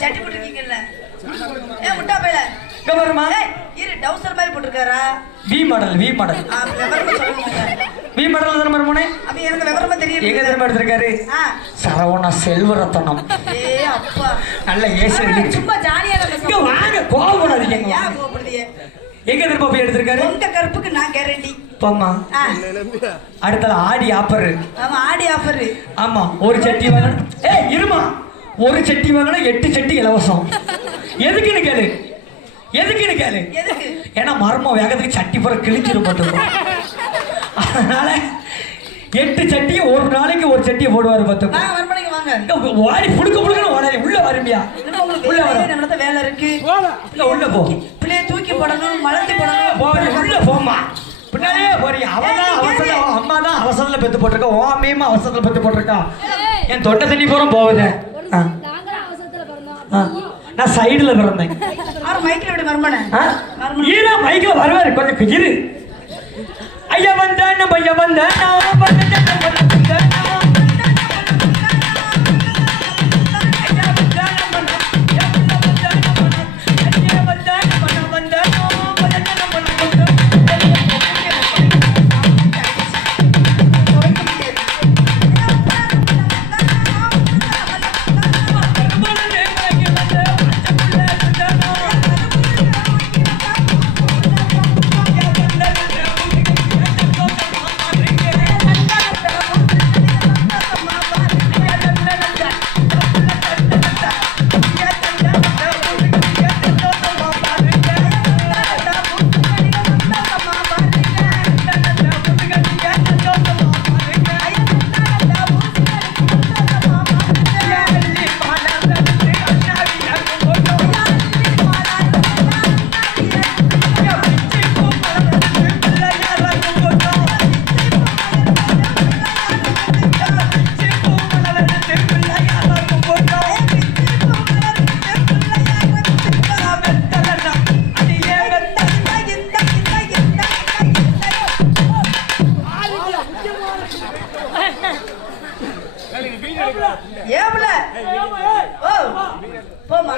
சட்டி போட்டுருக்கீங்கல்ல முட்டா பையில இரு டவுசர் மாதிரி போட்டுருக்காரா வி மாடல் வி மாடல் தான மர்மனே அப்ப எனக்கு விவரமா தெரியும் எங்க தெரியுமா எடுத்திருக்காரு சரவணா செல்வரத்னம் அப்பா நல்ல ஏசி சும்மா ஜாலியா இங்க வாங்க கோவப்படாதீங்க ஏன் கோவப்படுறீங்க எங்க திரும்ப போய் எடுத்திருக்காரு உங்க கருப்புக்கு நான் கேரண்டி போமா அடுத்தல ஆடி ஆஃபர் ஆமா ஆடி ஆஃபர் ஆமா ஒரு சட்டி வாங்கணும் இருமா ஒரு சட்டி வாங்கினா 8 சட்டி இலவசம் எதுக்குன்னு கேளு ஏன்னா மர்மம் வேகத்துக்கு சட்டி பூரா கிழிச்சிடும் பார்த்துக்கோ அதனால 8 சட்டியை ஒரு நாளைக்கு ஒரு சட்டியை போடுவாரு பார்த்துக்கோ வாடி புடுக்கணும் ஓடாது உள்ள வரும்பியா உள்ள வர வேலை இருக்கு உள்ள போ பிள்ளைய தூக்கி போடணும் மலர்த்தி போடணும் உள்ள போமா பின்னாலே போறீங்க அவதான் அவசரம் அம்மா தான் அவசரத்துல பெத்து போட்டிருக்கா ஓ அம்மையுமா அவசரத்துல பெத்து போட்டிருக்கா என் தொட்டை தண்ணி பூரா போகுது நான் சைடுல பிறந்தேன் மைக்ல விட மர்மன ஈரா மைக்ல வருவாரு கொஞ்சம் இரு ஐயா வந்தேன் நம்ம ஐயா வந்தேன் போமா